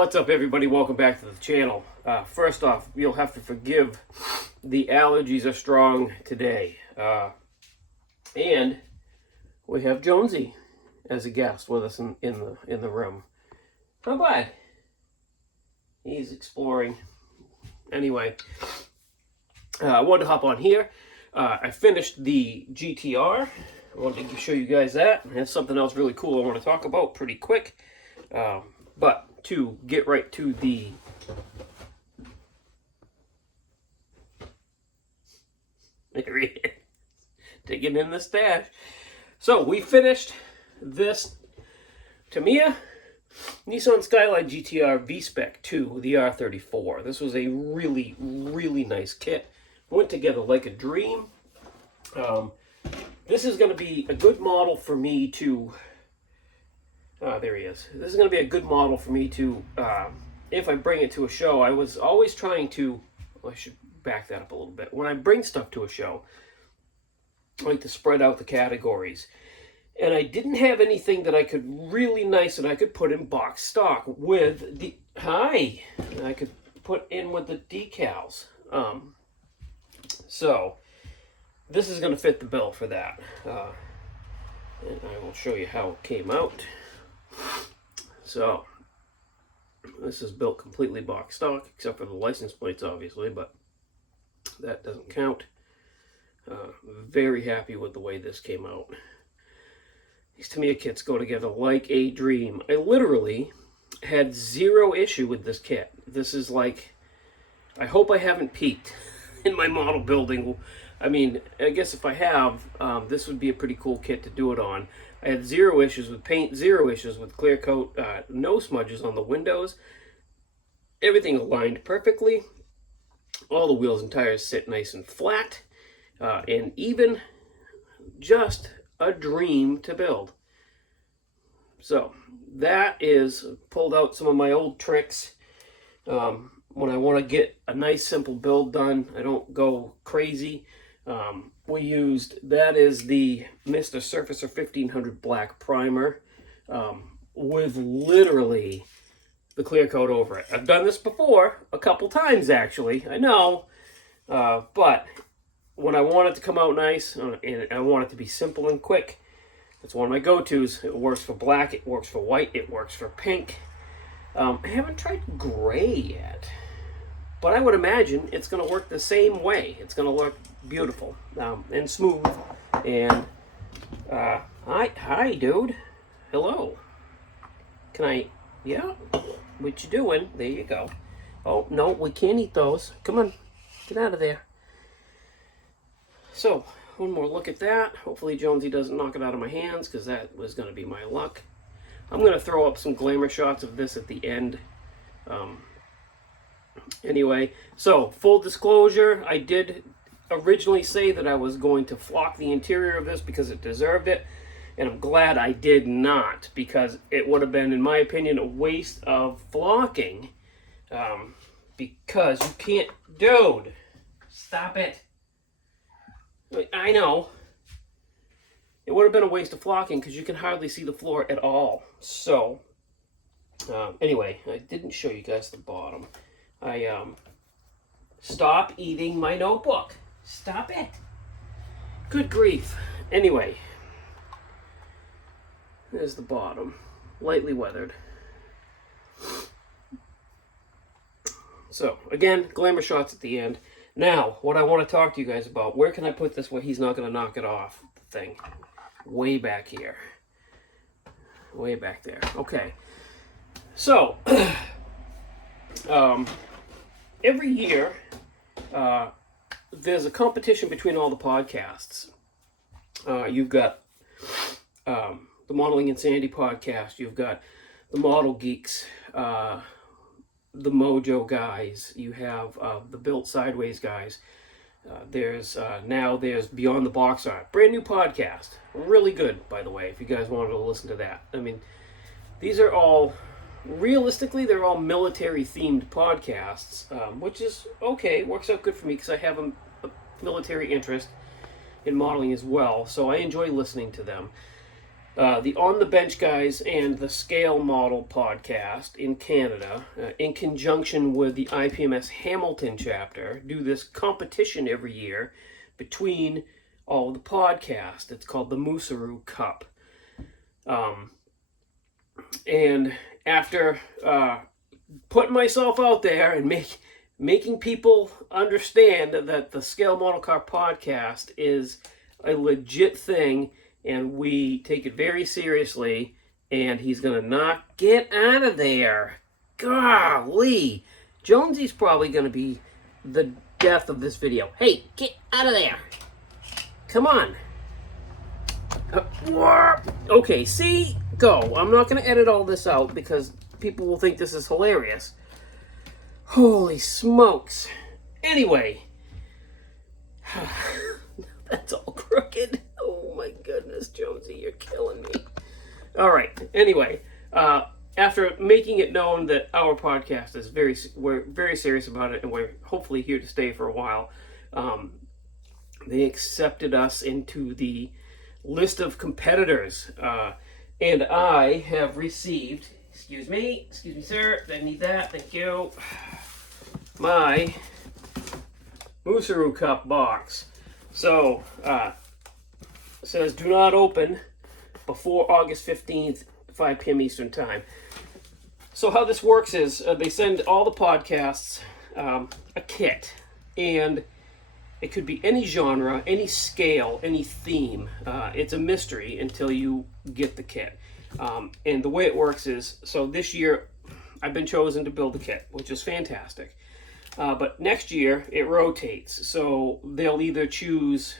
What's up, everybody? Welcome back to the channel. First off, you'll have to forgive the allergies are strong today. And we have Jonesy as a guest with us in the room. Not bad. He's exploring. Anyway, I wanted to hop on here. I finished the GTR. I wanted to show you guys that. I have something else really cool I want to talk about pretty quick. But to get right to the there he is, digging in the stash. So we finished this Tamiya Nissan Skyline GTR V-Spec 2, the R34. This was a really, really nice kit. Went together like a dream. This is going to be a good model for me to... there he is. This is going to be a good model for me to, if I bring it to a show. I was always trying to... I should back that up a little bit. When I bring stuff to a show, I like to spread out the categories. And I didn't have anything that I could really nice that I could put in box stock with the... I could put in with the decals. So, this is going to fit the bill for that. And I will show you how it came out. So, this is built completely box stock, except for the license plates, obviously, but that doesn't count. Very happy with the way this came out. These Tamiya kits go together like a dream. I literally had zero issue with this kit. This is like, I hope I haven't peaked in my model building. I mean, I guess if I have, this would be a pretty cool kit to do it on. I had zero issues with paint, zero issues with clear coat, no smudges on the windows. Everything aligned perfectly. All the wheels and tires sit nice and flat and even. Just a dream to build. So that is, pulled out some of my old tricks. When I want to get a nice simple build done, I don't go crazy. We used, that is the Mr. Surfacer 1500 black primer with literally the clear coat over it. I've done this before, a couple times actually, I know, but when I want it to come out nice and I want it to be simple and quick, it's one of my go-tos. It works for black, it works for white, it works for pink. I haven't tried gray yet, but I would imagine it's going to work the same way. It's going to look beautiful and smooth. And hi, dude. Hello. Can I? Yeah. What you doing? There you go. Oh no, we can't eat those. Come on, get out of there. So one more look at that. Hopefully Jonesy doesn't knock it out of my hands, because that was going to be my luck. I'm going to throw up some glamour shots of this at the end. Anyway, so full disclosure, I did originally say that I was going to flock the interior of this because it deserved it, and I'm glad I did not, because it would have been, in my opinion, a waste of flocking, because you can't, dude, stop it. I know. It would have been a waste of flocking because you can hardly see the floor at all. So, anyway, I didn't show you guys the bottom. Stop eating my notebook. Stop it. Good grief. Anyway, there's the bottom. Lightly weathered. So, again, glamour shots at the end. Now, what I want to talk to you guys about, where can I put this where he's not going to knock it off the thing? Way back here. Way back there. Okay. So, every year, there's a competition between all the podcasts. You've got the Modeling Insanity podcast. You've got the Model Geeks, the Mojo guys. You have the Built Sideways guys. There's Beyond the Box Art. Brand new podcast. Really good, by the way, if you guys wanted to listen to that. I mean, these are all... Realistically, they're all military-themed podcasts, which is okay. It works out good for me because I have a military interest in modeling as well, so I enjoy listening to them. the On the Bench guys and the Scale Model podcast in Canada, in conjunction with the IPMS Hamilton chapter, do this competition every year between all of the podcasts. It's called the Moosearoo Cup. And after putting myself out there and making people understand that the Scale Model Car podcast is a legit thing, and we take it very seriously, and he's gonna not get out of there. Golly, Jonesy's probably gonna be the death of this video. Hey, get out of there! Come on. Okay, see? Go. I'm not gonna edit all this out because people will think this is hilarious. Holy smokes. Anyway. That's all crooked. Oh my goodness, Jonesy, you're killing me. All right. Anyway, after making it known that our podcast is we're very serious about it, and we're hopefully here to stay for a while, they accepted us into the list of competitors, and I have received. Excuse me, sir. I need that. Thank you. My Moosearoo Cup box. So, it says do not open before August 15th, 5 p.m. Eastern Time. So how this works is they send all the podcasts a kit, and it could be any genre, any scale, any theme. It's a mystery until you get the kit. And the way it works is, so this year I've been chosen to build the kit, which is fantastic. But next year it rotates, so they'll choose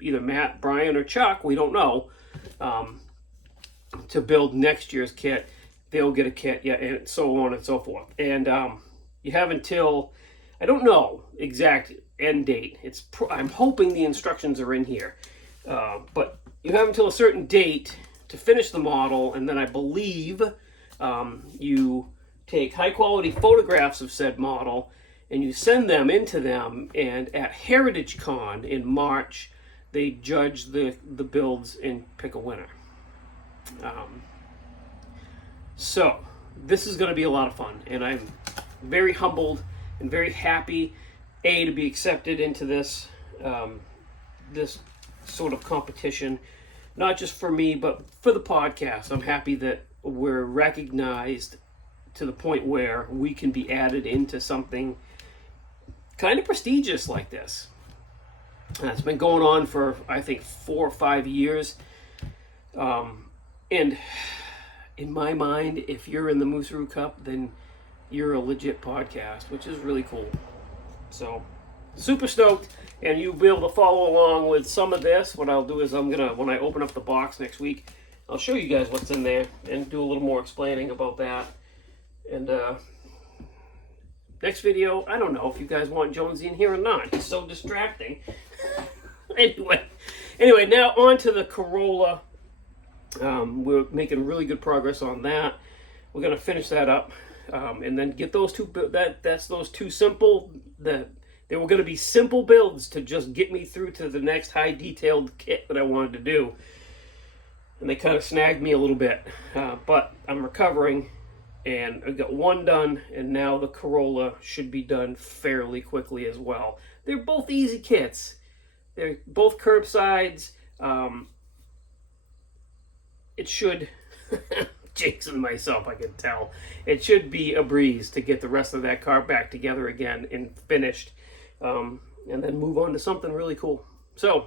either Matt, Brian, or Chuck, we don't know, to build next year's kit. They'll get a kit, yeah, and so on and so forth. And you have until, I don't know exact end date. I'm hoping the instructions are in here, but you have until a certain date to finish the model, and then I believe you take high quality photographs of said model and you send them into them, and at Heritage Con in March they judge the builds and pick a winner. So this is going to be a lot of fun, and I'm very humbled and very happy to be accepted into this this sort of competition, not just for me but for the podcast. I'm happy that we're recognized to the point where we can be added into something kind of prestigious like this. It's been going on for, I think, 4 or 5 years. And in my mind, if you're in the Moosearoo Cup, then you're a legit podcast, which is really cool. So, super stoked. And you'll be able to follow along with some of this. What I'll do is when I open up the box next week, I'll show you guys what's in there and do a little more explaining about that. And next video, I don't know if you guys want Jonesy in here or not. It's so distracting. Anyway, now on to the Corolla. We're making really good progress on that. We're going to finish that up, and then get those two. That's those two simple. They were going to be simple builds to just get me through to the next high detailed kit that I wanted to do, and they kind of snagged me a little bit. But I'm recovering. And I got one done, and now the Corolla should be done fairly quickly as well. They're both easy kits. They're both curbsides. It should, jinxing myself, I can tell. It should be a breeze to get the rest of that car back together again and finished, and then move on to something really cool. So,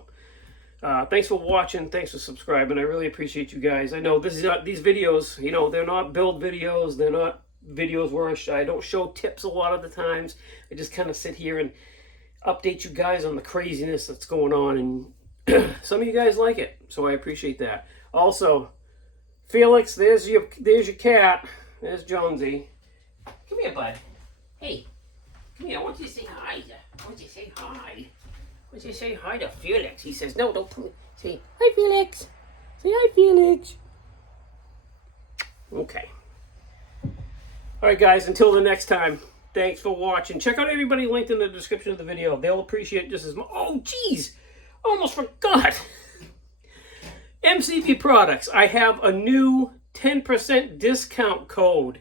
thanks for watching. Thanks for subscribing. I really appreciate you guys. I know these videos, they're not build videos. They're not videos where I don't show tips a lot of the times. I just kind of sit here and update you guys on the craziness that's going on. And some of you guys like it, so I appreciate that. Also, Felix, there's your cat. There's Jonesy. Come here, bud. Hey, come here. I want you to say hi. I want you to say hi. Would you say hi to Felix? He says, no, don't put me. Say, hi, Felix. Say hi, Felix. Okay. All right, guys, until the next time, thanks for watching. Check out everybody linked in the description of the video. They'll appreciate it just as much. Oh, geez. Almost forgot. MCV Products, I have a new 10% discount code.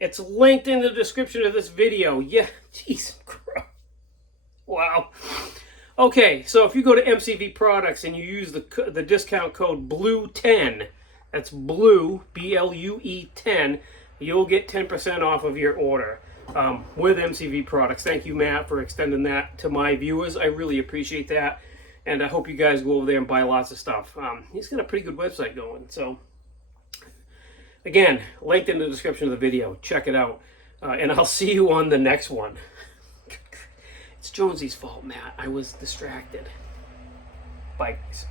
It's linked in the description of this video. Yeah, jeez, wow. Okay, so if you go to MCV Products and you use the discount code BLUE10, that's BLUE, B-L-U-E 10, you'll get 10% off of your order with MCV Products. Thank you, Matt, for extending that to my viewers. I really appreciate that, and I hope you guys go over there and buy lots of stuff. He's got a pretty good website going, so again, linked in the description of the video. Check it out, and I'll see you on the next one. It's Jonesy's fault, Matt. I was distracted. Bye, guys.